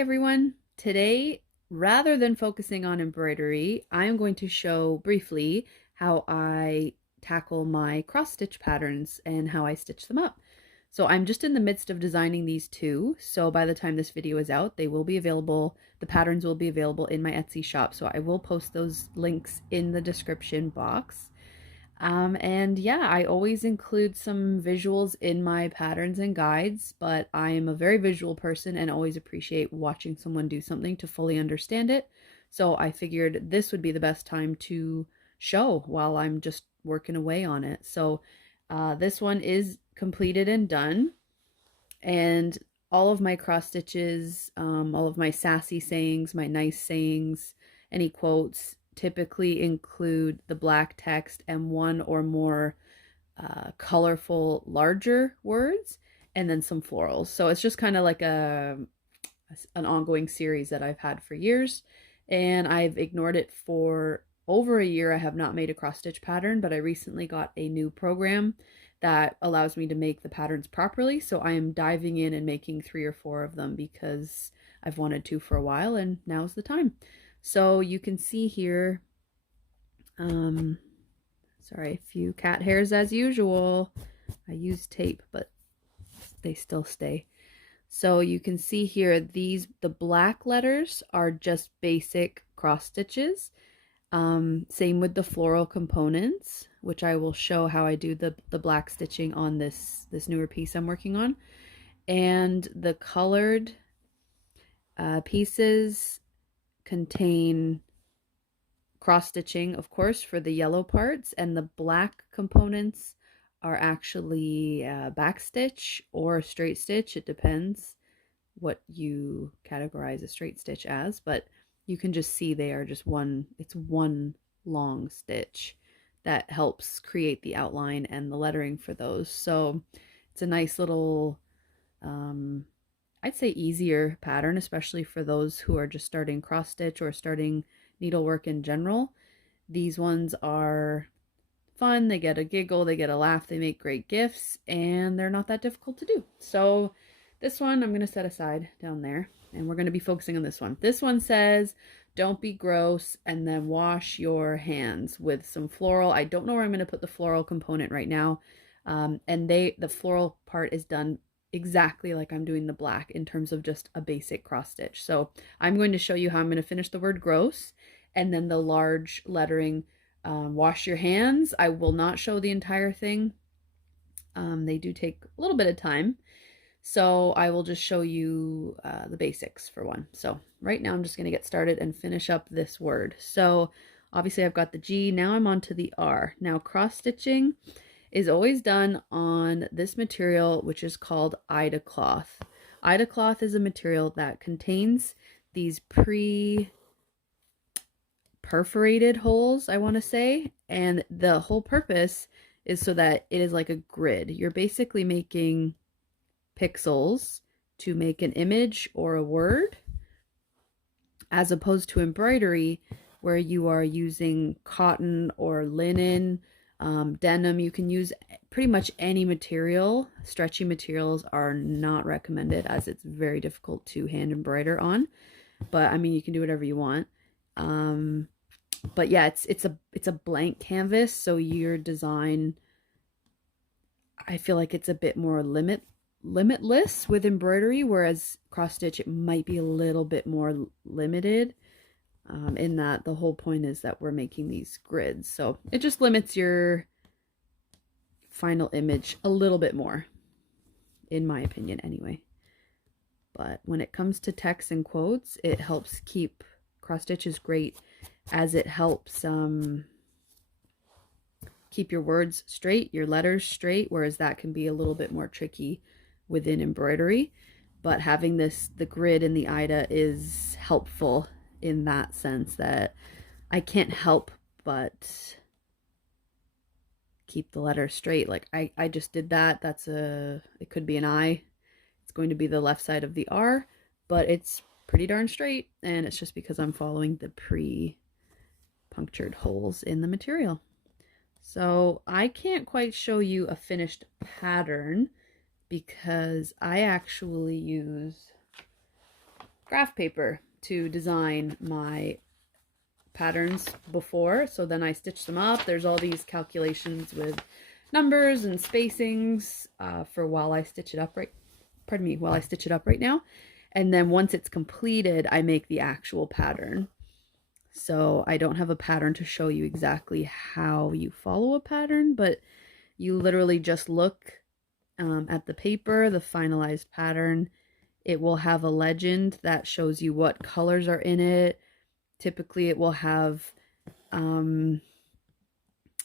everyone. Today, rather than focusing on embroidery, I'm going to show briefly how I tackle my cross stitch patterns and how I stitch them up. So I'm just in the midst of designing these two. So by the time this video is out, they will be available. The patterns will be available in my Etsy shop. So I will post those links in the description box. And yeah, I always include some visuals in my patterns and guides, but I am a very visual person and always appreciate watching someone do something to fully understand it. So I figured this would be the best time to show while I'm just working away on it. So this one is completed and done. And all of my cross stitches, all of my sassy sayings, my nice sayings, any quotes, typically include the black text and one or more colorful larger words and then some florals. So it's just kind of like an ongoing series that I've had for years, and I've ignored it for over a year. I have not made a cross stitch pattern, but I recently got a new program that allows me to make the patterns properly. So I am diving in and making 3 or 4 of them because I've wanted to for a while and now's the time. So you can see here, sorry, a few cat hairs as usual. I use tape, but they still stay. So you can see here, the black letters are just basic cross stitches. Same with the floral components, which I will show how I do the black stitching on this newer piece I'm working on. And the colored pieces contain cross stitching, of course, for the yellow parts, and the black components are actually back stitch or straight stitch. It depends what you categorize a straight stitch as, but you can just see they are just it's one long stitch that helps create the outline and the lettering for those. So it's a nice little, I'd say easier pattern, especially for those who are just starting cross stitch or starting needlework in general. These ones are fun. They get a giggle, they get a laugh, they make great gifts, and they're not that difficult to do. So this one I'm going to set aside down there, and we're going to be focusing on this one. This one says, don't be gross, and then wash your hands with some floral. I don't know where I'm going to put the floral component right now. And the floral part is done exactly like I'm doing the black in terms of just a basic cross stitch. So I'm going to show you how I'm going to finish the word gross, and then the large lettering, wash your hands. I will not show the entire thing. They do take a little bit of time. So I will just show you the basics for one. So right now I'm just going to get started and finish up this word. So obviously I've got the G. Now I'm on to the R. Now cross stitching is always done on this material, which is called Aida cloth. Aida cloth is a material that contains these perforated holes, I want to say, and the whole purpose is so that it is like a grid. You're basically making pixels to make an image or a word, as opposed to embroidery where you are using cotton or linen, denim. You can use pretty much any material. Stretchy materials are not recommended as it's very difficult to hand embroider on, but I mean, you can do whatever you want. But yeah, it's a blank canvas, so your design, I feel like it's a bit more limitless with embroidery, whereas cross stitch, it might be a little bit more limited, in that the whole point is that we're making these grids, so it just limits your final image a little bit more, in my opinion anyway. But when it comes to text and quotes, it helps keep, cross stitch is great as it helps keep your words straight, your letters straight, whereas that can be a little bit more tricky within embroidery. But having the grid in the Aida is helpful in that sense, that I can't help but keep the letters straight. Like I just did that. It could be an I. It's going to be the left side of the R, but it's pretty darn straight, and it's just because I'm following the punctured holes in the material. So I can't quite show you a finished pattern because I actually use graph paper to design my patterns before. So then I stitch them up. There's all these calculations with numbers and spacings for while I stitch it up while I stitch it up right now. And then once it's completed, I make the actual pattern. So I don't have a pattern to show you exactly how you follow a pattern, but you literally just look at the paper, the finalized pattern. It will have a legend that shows you what colors are in it. Typically it will have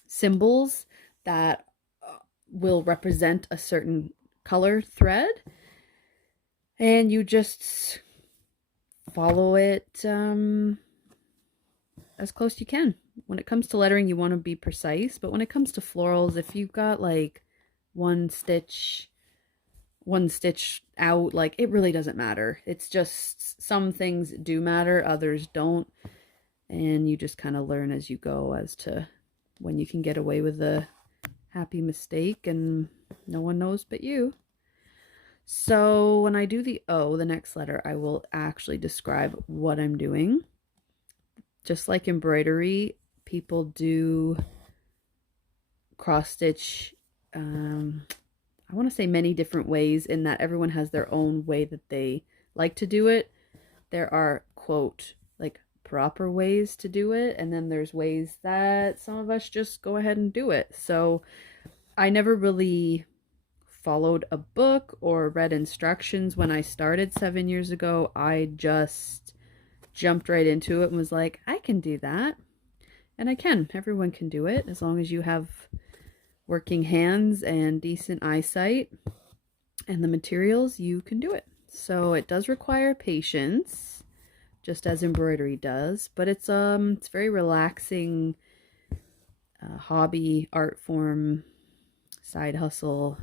symbols that will represent a certain color thread, and you just follow it as close as you can. When it comes to lettering, you want to be precise, but when it comes to florals, if you've got like one stitch out, like, it really doesn't matter. It's just some things do matter, others don't, and you just kind of learn as you go as to when you can get away with a happy mistake and no one knows but you. So when I do the O, the next letter, I will actually describe what I'm doing. Just like embroidery, people do cross stitch, I want to say many different ways, in that everyone has their own way that they like to do it. There are, quote, like proper ways to do it, and then there's ways that some of us just go ahead and do it. So I never really followed a book or read instructions when I started 7 years ago. I just jumped right into it and was like, I can do that. And I can. Everyone can do it as long as you have working hands and decent eyesight and the materials, you can do it. So it does require patience, just as embroidery does, but it's very relaxing hobby, art form, side hustle,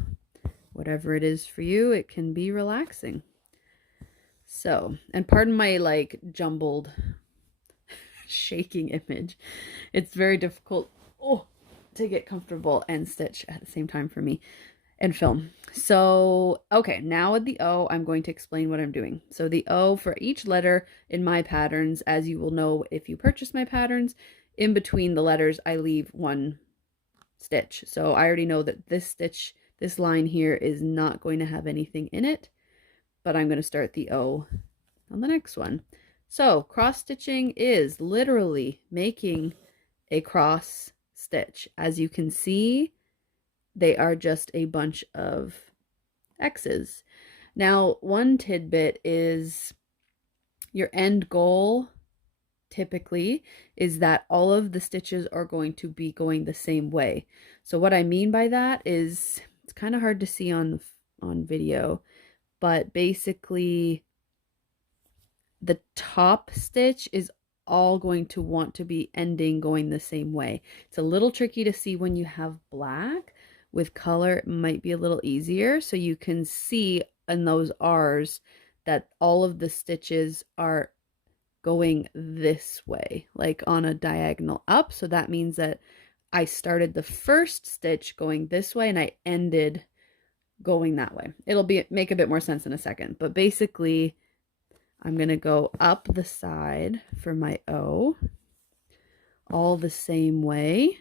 whatever it is for you, it can be relaxing. So, and pardon my like jumbled shaking image. It's very difficult to get comfortable and stitch at the same time for me and film. So, okay, now with the O, I'm going to explain what I'm doing. So the O, for each letter in my patterns, as you will know if you purchase my patterns, in between the letters, I leave one stitch. So I already know that this stitch, this line here, is not going to have anything in it, but I'm going to start the O on the next one. So cross stitching is literally making a cross stitch. As you can see, they are just a bunch of X's. Now, one tidbit is your end goal typically is that all of the stitches are going to be going the same way. So what I mean by that is, it's kind of hard to see on video, but basically the top stitch is all going to want to be ending going the same way. It's a little tricky to see when you have black. With color, it might be a little easier. So you can see in those R's that all of the stitches are going this way, like on a diagonal up. So that means that I started the first stitch going this way and I ended going that way. It'll make a bit more sense in a second, but basically I'm going to go up the side for my O all the same way.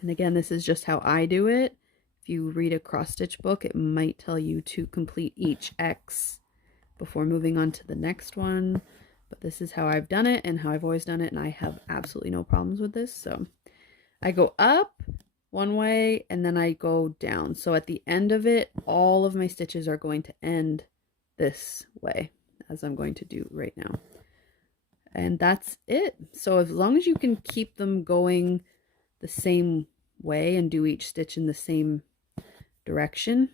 And again, this is just how I do it. If you read a cross stitch book, it might tell you to complete each X before moving on to the next one. But this is how I've done it and how I've always done it, and I have absolutely no problems with this. So I go up one way and then I go down. So at the end of it, all of my stitches are going to end this way, as I'm going to do right now. And that's it. So as long as you can keep them going the same way and do each stitch in the same direction,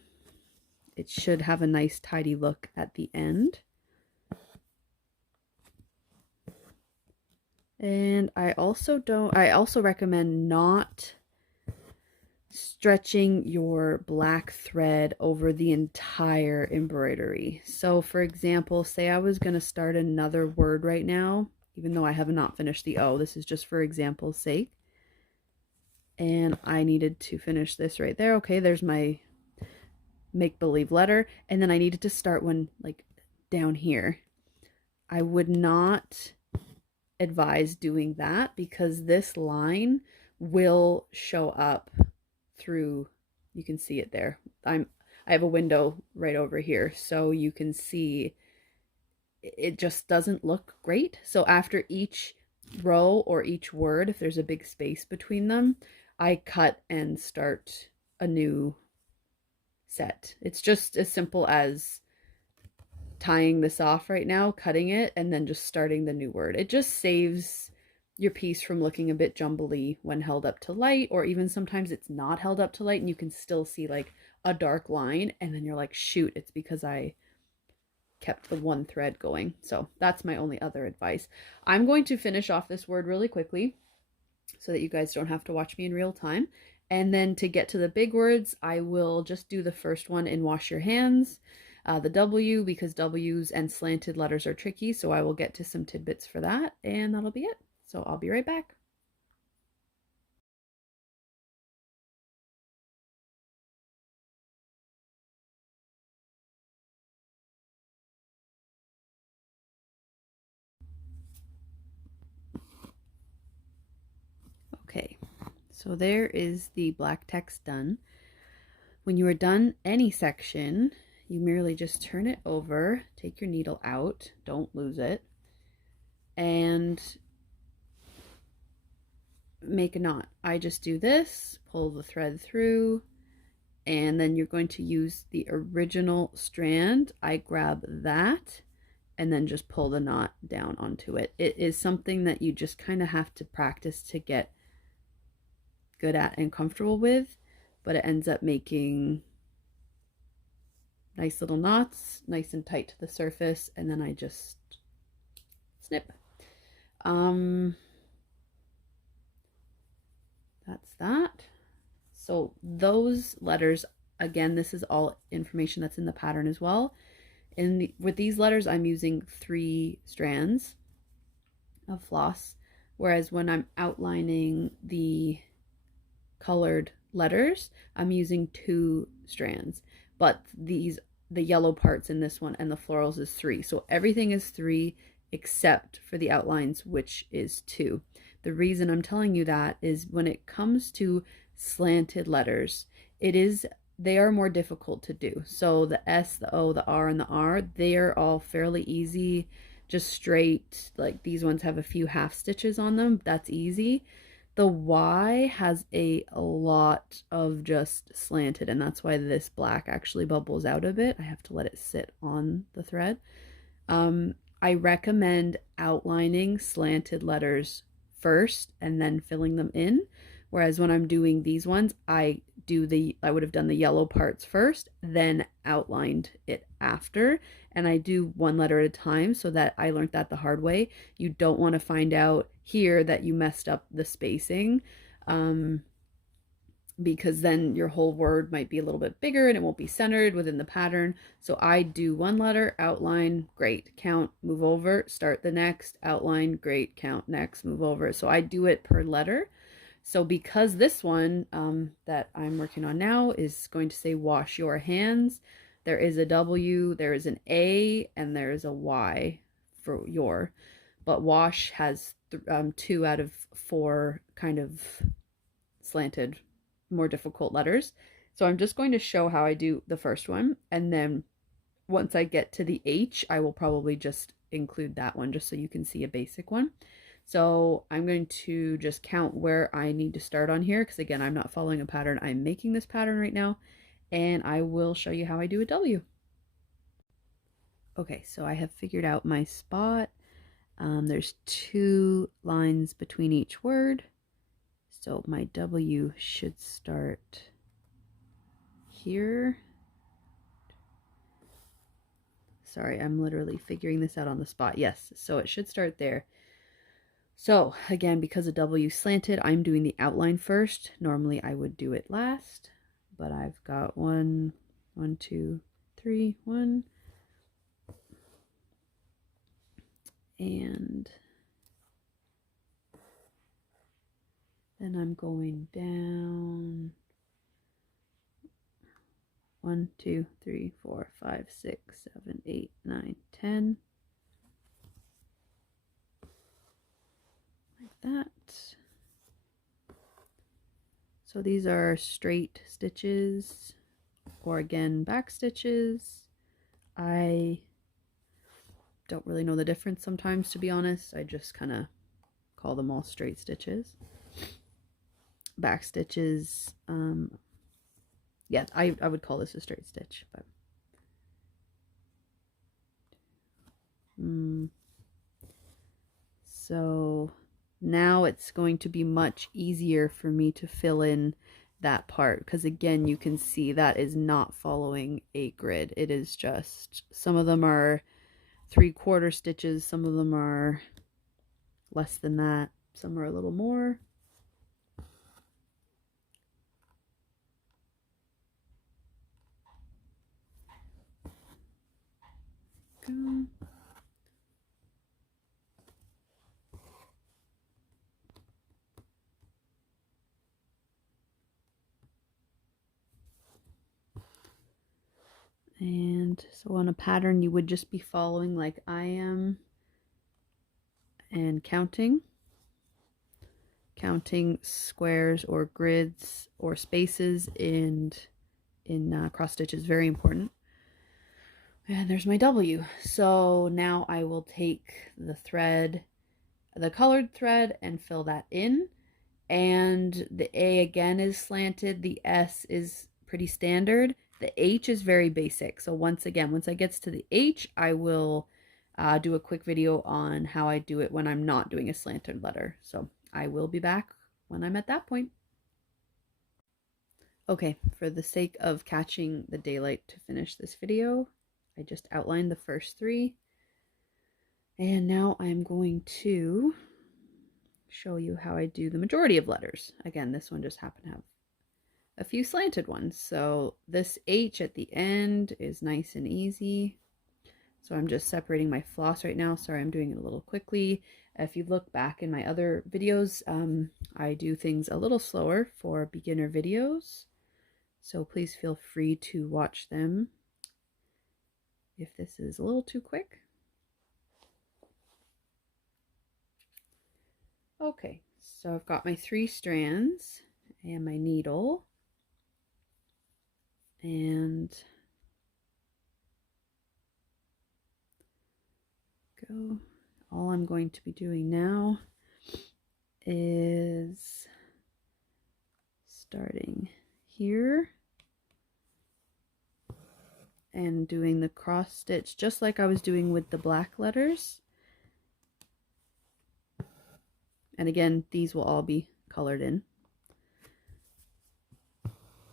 it should have a nice tidy look at the end. And I also recommend not stretching your black thread over the entire embroidery. So for example, say I was going to start another word right now, even though I have not finished the O, this is just for example's sake. And I needed to finish this right there. Okay, there's my make-believe letter. And then I needed to start one like down here. I would not advise doing that because this line will show up through, you can see it there. I have a window right over here, so you can see it just doesn't look great. So after each row or each word, if there's a big space between them, I cut and start a new set. It's just as simple as tying this off right now, cutting it, and then just starting the new word. It just saves your piece from looking a bit jumbly when held up to light, or even sometimes it's not held up to light and you can still see like a dark line, and then you're like, shoot, it's because I kept the one thread going. So that's my only other advice. I'm going to finish off this word really quickly so that you guys don't have to watch me in real time. And then to get to the big words, I will just do the first one in wash your hands. The W, because W's and slanted letters are tricky, so I will get to some tidbits for that, and that'll be it. So I'll be right back. Okay, so there is the black text done. When you are done any section, you merely just turn it over, take your needle out, don't lose it, and make a knot. I just do this, pull the thread through, and then you're going to use the original strand. I grab that and then just pull the knot down onto it. It is something that you just kind of have to practice to get good at and comfortable with, but it ends up making nice little knots, nice and tight to the surface, and then I just snip. That's that. So those letters, again, this is all information that's in the pattern as well. With these letters, I'm using 3 strands of floss, whereas when I'm outlining the colored letters, I'm using 2 strands. But the yellow parts in this one and the florals is 3. So everything is 3 except for the outlines, which is 2. The reason I'm telling you that is when it comes to slanted letters, they are more difficult to do. So the S, the O, the R, and the R, they are all fairly easy, just straight. Like these ones have a few half stitches on them. That's easy. The Y has a lot of just slanted, and that's why this black actually bubbles out a bit. I have to let it sit on the thread. I recommend outlining slanted letters first and then filling them in. Whereas when I'm doing these ones, I would have done the yellow parts first, then outlined it after. And I do one letter at a time, so that I learned that the hard way. You don't want to find out here that you messed up the spacing, because then your whole word might be a little bit bigger and it won't be centered within the pattern. So I do one letter, outline, great, count, move over, start the next, outline, great, count, next, move over. So I do it per letter. So because this one that I'm working on now is going to say wash your hands, there is a W, there is an A, and there is a Y for your. But wash has 2 out of 4 kind of slanted, more difficult letters. So I'm just going to show how I do the first one, and then once I get to the H, I will probably just include that one just so you can see a basic one. So I'm going to just count where I need to start on here, because again, I'm not following a pattern. I'm making this pattern right now, and I will show you how I do a W. Okay, so I have figured out my spot. There's 2 lines between each word. So my W should start here. Sorry, I'm literally figuring this out on the spot. Yes, so it should start there. So again, because a W slanted, I'm doing the outline first. Normally I would do it last, but I've got 1, 2, 3, 1. And then I'm going down 1, 2, 3, 4, 5, 6, 7, 8, 9, 10. Like that. So these are straight stitches, or again, back stitches. I don't really know the difference sometimes, to be honest. I just kind of call them all straight stitches. Back stitches, yeah, I would call this a straight stitch, but so now it's going to be much easier for me to fill in that part, because again, you can see that is not following a grid. It is just, some of them are 3/4 stitches, some of them are less than that, some are a little more. Go. And so on a pattern, you would just be following like I am and counting squares or grids or spaces in cross stitch is very important. And there's my W. So now I will take the thread, the colored thread, and fill that in. And the A again is slanted. The S is pretty standard. The H is very basic. So once again, once I get to the H, I will do a quick video on how I do it when I'm not doing a slanted letter. So I will be back when I'm at that point. Okay, for the sake of catching the daylight to finish this video, I just outlined the first 3. And now I'm going to show you how I do the majority of letters. Again, this one just happened to have a few slanted ones. So this H at the end is nice and easy. So I'm just separating my floss right now. Sorry, I'm doing it a little quickly. If you look back in my other videos, I do things a little slower for beginner videos. So please feel free to watch them if this is a little too quick. Okay, so I've got my 3 strands and my needle, and go. All I'm going to be doing now is starting here and doing the cross stitch just like I was doing with the black letters. And again, these will all be colored in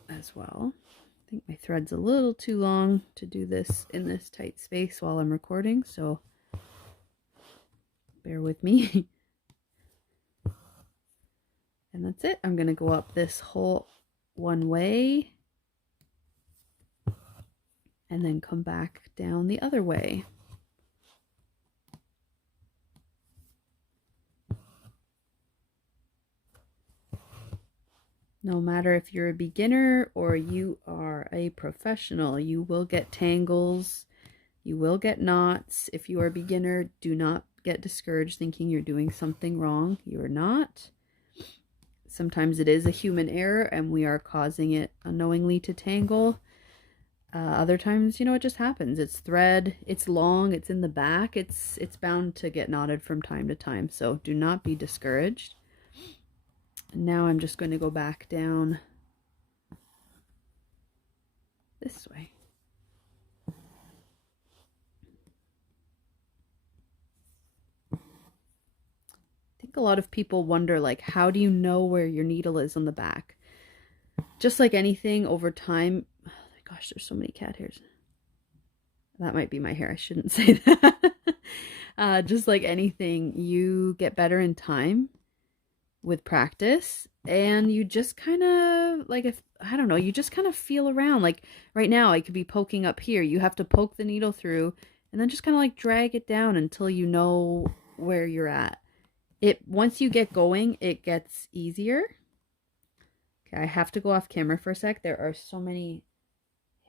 as well. I think my thread's a little too long to do this in this tight space while I'm recording, so bear with me. And that's it. I'm going to go up this whole one way and then come back down the other way. No matter if you're a beginner or you are a professional, you will get tangles, you will get knots. If you are a beginner, do not get discouraged thinking you're doing something wrong. You are not. Sometimes it is a human error and we are causing it unknowingly to tangle. Other times, you know, it just happens. It's thread, it's long, it's in the back, it's bound to get knotted from time to time. So do not be discouraged. And now I'm just going to go back down this way. I think a lot of people wonder, like, how do you know where your needle is on the back? Just like anything over time, oh my gosh, there's so many cat hairs. That might be my hair. I shouldn't say that. Just like anything, you get better in time with practice, and you just kind of like, if I don't know, you just kind of feel around. Like right now I could be poking up here, you have to poke the needle through and then just kind of like drag it down until you know where you're at. Once you get going, it gets easier. Okay, I have to go off camera for a sec. There are so many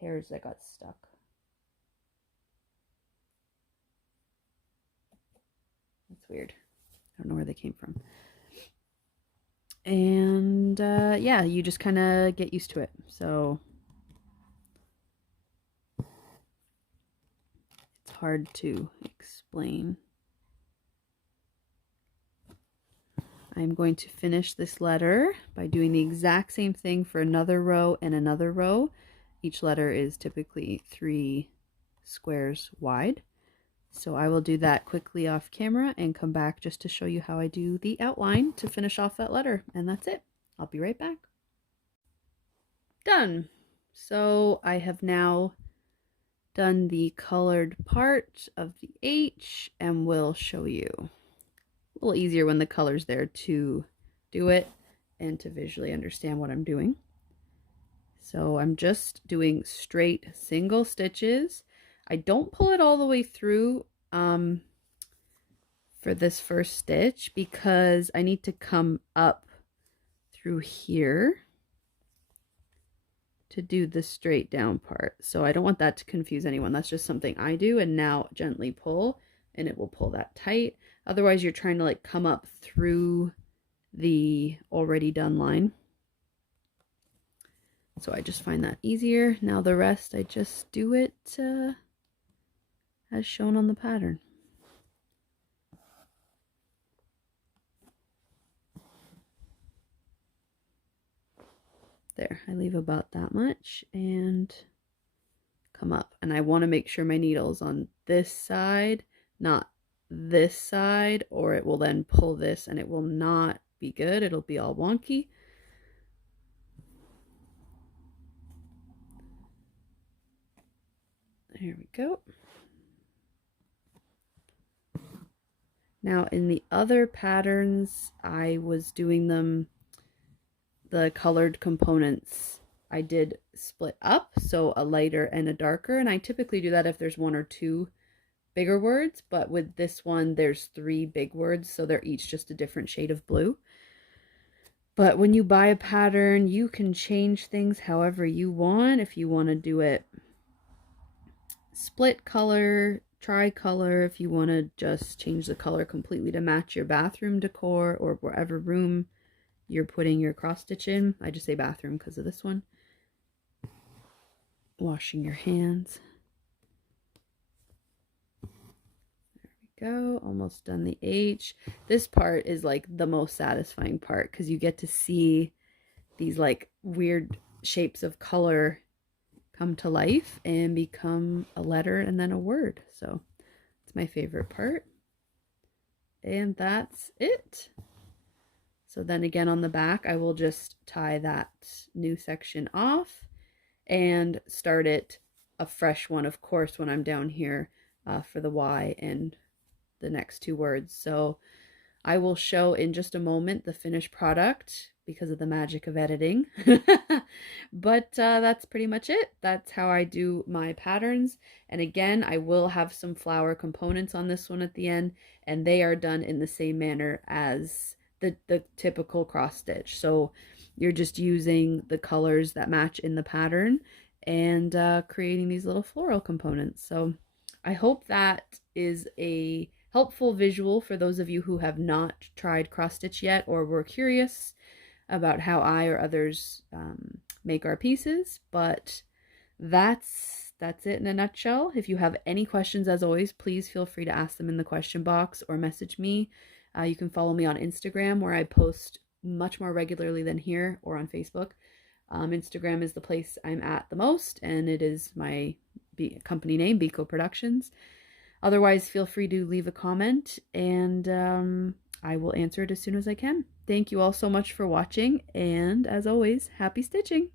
hairs that got stuck. That's weird. I don't know where they came from. And yeah, you just kind of get used to it. So it's hard to explain. I'm going to finish this letter by doing the exact same thing for another row and another row. Each letter is typically 3 squares wide. So I will do that quickly off camera and come back just to show you how I do the outline to finish off that letter. And that's it. I'll be right back. Done. So I have now done the colored part of the H and will show you. A little easier when the color's there to do it and to visually understand what I'm doing. So I'm just doing straight single stitches. I don't pull it all the way through for this first stitch because I need to come up through here to do the straight down part. So I don't want that to confuse anyone. That's just something I do, and now gently pull and it will pull that tight. Otherwise you're trying to like come up through the already done line. So I just find that easier. Now the rest I just do it as shown on the pattern. There, I leave about that much and come up. And I want to make sure my needle's on this side, not this side, or it will then pull this and it will not be good. It'll be all wonky. There we go. Now in the other patterns, I was doing them, the colored components, I did split up, so a lighter and a darker, and I typically do that if there's 1 or 2 bigger words, but with this one there's 3 big words, so they're each just a different shade of blue. But when you buy a pattern, you can change things however you want. If you want to do it split color, tricolor, if you want to just change the color completely to match your bathroom decor or wherever room you're putting your cross stitch in. I just say bathroom because of this one. Washing your hands. Go, almost done the H. This part is like the most satisfying part because you get to see these like weird shapes of color come to life and become a letter and then a word. So it's my favorite part. And that's it. So then again on the back, I will just tie that new section off and start it a fresh one, of course, when I'm down here for the Y and the next 2 words. So I will show in just a moment the finished product because of the magic of editing. But that's pretty much it. That's how I do my patterns. And again, I will have some flower components on this one at the end, and they are done in the same manner as the typical cross stitch. So you're just using the colors that match in the pattern and creating these little floral components. So I hope that is a helpful visual for those of you who have not tried cross stitch yet or were curious about how I or others make our pieces. But that's it in a nutshell. If you have any questions, as always, please feel free to ask them in the question box or message me. You can follow me on Instagram, where I post much more regularly than here, or on Facebook. Instagram is the place I'm at the most, and it is my company name, BeCoProductions. Otherwise, feel free to leave a comment, and I will answer it as soon as I can. Thank you all so much for watching, and as always, happy stitching!